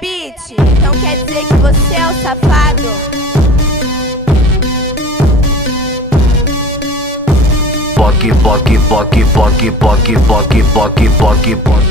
beat, então quer dizer que você é o safado? Poc, poc, poc, poc, poc, poc, poc, poc, poc.